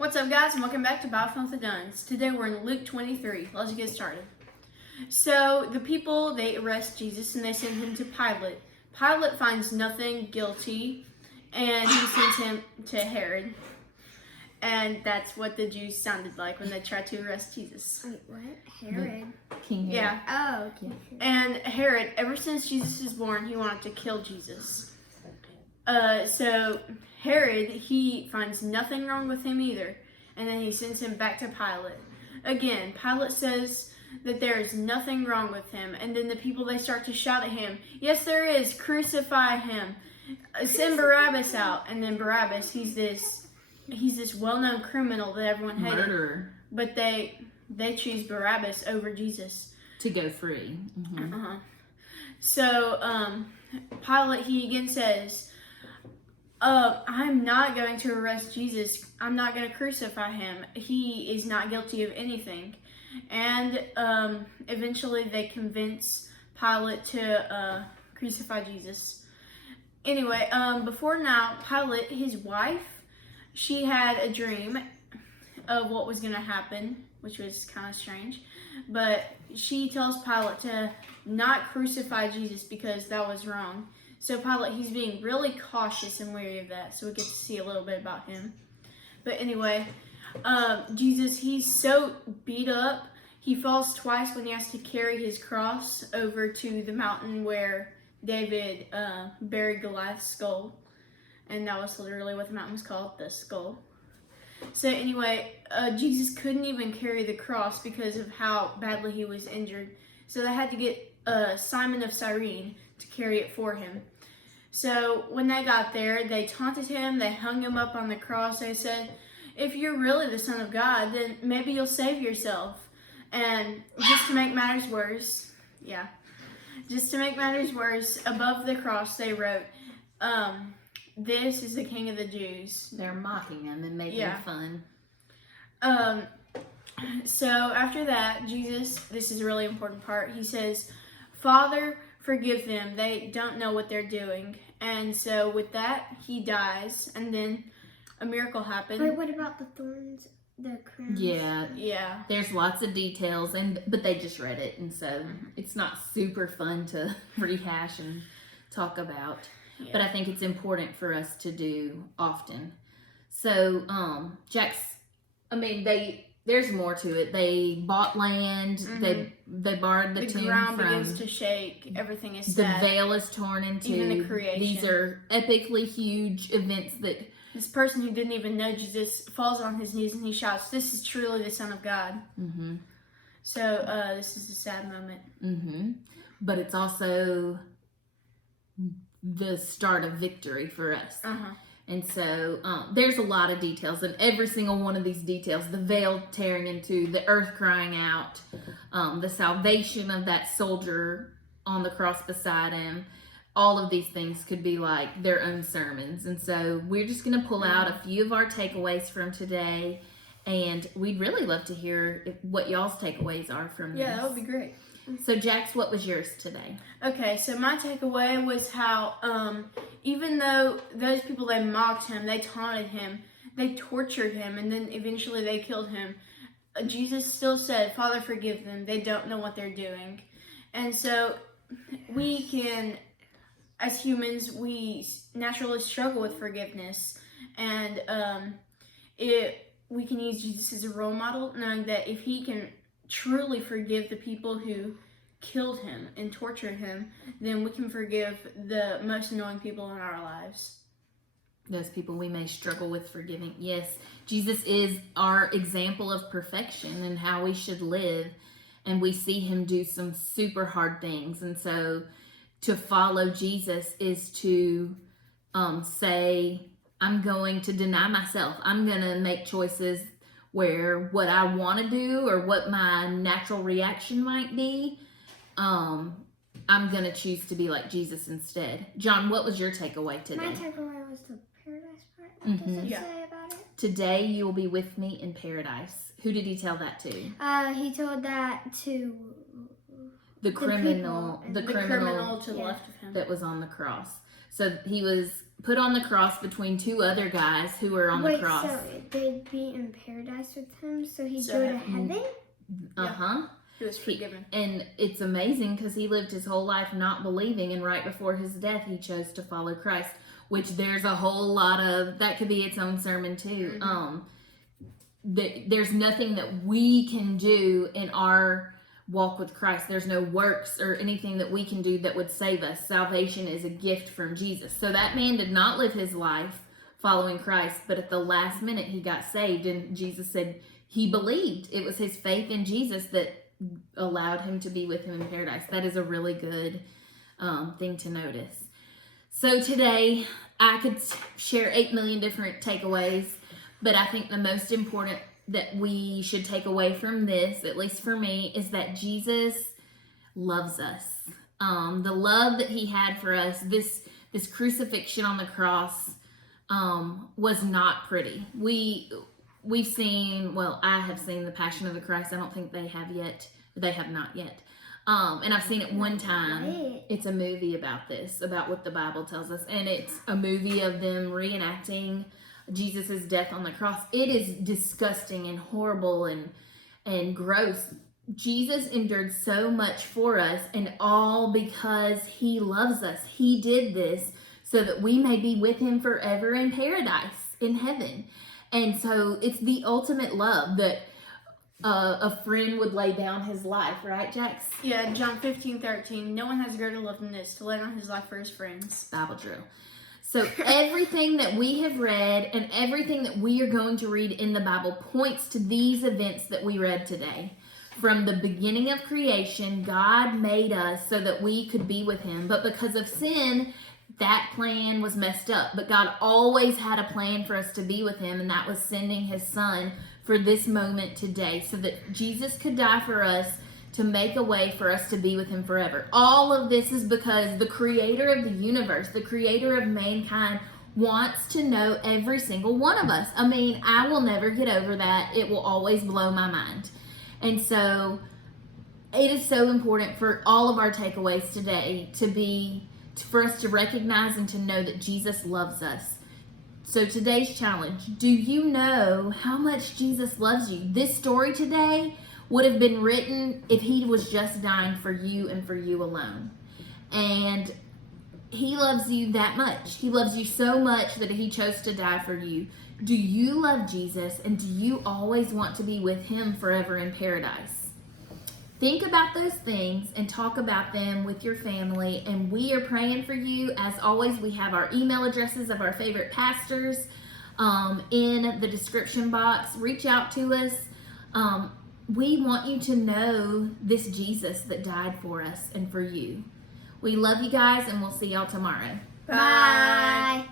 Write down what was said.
What's up, guys, and welcome back to Bible with the Dunns. Today we're in Luke 23. Let's get started. So the people, they arrest Jesus and they send him to Pilate. Pilate finds nothing guilty, and he sends him to Herod. And that's what the Jews sounded like when they tried to arrest Jesus. Wait, what? Herod? King Herod. Yeah. Oh, okay. And Herod, ever since Jesus was born, he wanted to kill Jesus. So Herod, he finds nothing wrong with him either. And then he sends him back to Pilate. Again, Pilate says that there is nothing wrong with him. And then the people, they start to shout at him, "Yes, there is. Crucify him. Send Barabbas out." And then Barabbas, he's this well-known criminal that everyone hated. Murderer. But they choose Barabbas over Jesus. To go free. Mm-hmm. So Pilate, he again says, I'm not going to arrest Jesus. I'm not going to crucify him. He is not guilty of anything. And eventually they convince Pilate to crucify Jesus. Anyway, before now, Pilate, his wife, she had a dream of what was going to happen, which was kind of strange. But she tells Pilate to not crucify Jesus because that was wrong. So Pilate, he's being really cautious and wary of that. So we get to see a little bit about him. But anyway, Jesus, he's so beat up. He falls twice when he has to carry his cross over to the mountain where David buried Goliath's skull. And that was literally what the mountain was called, the skull. So anyway, Jesus couldn't even carry the cross because of how badly he was injured. So they had to get Simon of Cyrene to carry it for him. So when they got there, they taunted him, they hung him up on the cross. They said, "If you're really the Son of God, then maybe you'll save yourself." And just to make matters worse, above the cross they wrote, "This is the King of the Jews." They're mocking him and making fun. So after that, Jesus, this is a really important part, he says, "Father, forgive them. They don't know what they're doing." And so with that, he dies, and then a miracle happened. Wait, what about the thorns, the crowns? Yeah. There's lots of details, but they just read it, and so it's not super fun to rehash and talk about. Yeah. But I think it's important for us to do often. So, there's more to it. They bought land. Mm-hmm. They borrowed the tomb. The ground begins to shake. Everything is sad. The veil is torn in two. Even the creation. These are epically huge events that this person who didn't even know Jesus falls on his knees and he shouts, "This is truly the Son of God." Mm-hmm. So this is a sad moment. Mm-hmm. But it's also the start of victory for us. Uh-huh. And so there's a lot of details, and every single one of these details, the veil tearing into, the earth crying out, the salvation of that soldier on the cross beside him, all of these things could be like their own sermons. And so we're just going to pull out a few of our takeaways from today, and we'd really love to hear what y'all's takeaways are from this. Yeah, that would be great. So, Jax, what was yours today? Okay, so my takeaway was how even though those people, they mocked him, they taunted him, they tortured him, and then eventually they killed him, Jesus still said, "Father, forgive them. They don't know what they're doing." And so we can, as humans, we naturally struggle with forgiveness. And we can use Jesus as a role model, knowing that if he can truly forgive the people who killed him and tortured him, then we can forgive the most annoying people in our lives. Those people we may struggle with forgiving. Yes, Jesus is our example of perfection and how we should live, and we see him do some super hard things. And so to follow Jesus is to say, I'm going to deny myself. I'm going to make choices where what I want to do or what my natural reaction might be, I'm going to choose to be like Jesus instead. John, what was your takeaway today? My takeaway was the paradise part. What does it say about it? Today you will be with me in paradise. Who did he tell that to? He told that to the criminal to the left of him that was on the cross. So he was put on the cross between two other guys who were on the cross. So they'd be in paradise with him, so he'd So go to heaven? Uh-huh. He was forgiven. And it's amazing because he lived his whole life not believing, and right before his death, he chose to follow Christ, which there's a whole lot of, that could be its own sermon too. There's nothing that we can do in our walk with Christ. There's no works or anything that we can do that would save us. Salvation is a gift from Jesus. So that man did not live his life following Christ, but at the last minute he got saved, and Jesus said he believed. It was his faith in Jesus that allowed him to be with him in paradise. That is a really good thing to notice. So today I could share 8 million different takeaways, but I think the most important that we should take away from this, at least for me, is that Jesus loves us. The love that he had for us, this crucifixion on the cross, was not pretty. We've seen, well, I have seen The Passion of the Christ. I don't think they have yet. They have not yet. And I've seen it one time. It's a movie about this, about what the Bible tells us. And it's a movie of them reenacting Jesus' death on the cross. It is disgusting and horrible and gross. Jesus endured so much for us, and all because he loves us. He did this so that we may be with him forever in paradise, in heaven. And so it's the ultimate love that a friend would lay down his life, right, Jax? Yeah, John 15:13. No one has greater love than this, to lay down his life for his friends. Bible drill. So everything that we have read and everything that we are going to read in the Bible points to these events that we read today. From the beginning of creation, God made us so that we could be with him. But because of sin, that plan was messed up. But God always had a plan for us to be with him, and that was sending his son for this moment today so that Jesus could die for us, to make a way for us to be with him forever. All of this is because the creator of the universe, the creator of mankind, wants to know every single one of us. I mean, I will never get over that. It will always blow my mind. And so it is so important for all of our takeaways today for us to recognize and to know that Jesus loves us. So today's challenge, do you know how much Jesus loves you? This story today would have been written if he was just dying for you and for you alone. And he loves you that much. He loves you so much that he chose to die for you. Do you love Jesus, and do you always want to be with him forever in paradise? Think about those things and talk about them with your family, and we are praying for you. As always, we have our email addresses of our favorite pastors in the description box. Reach out to us. We want you to know this Jesus that died for us and for you. We love you guys, and we'll see y'all tomorrow. Bye.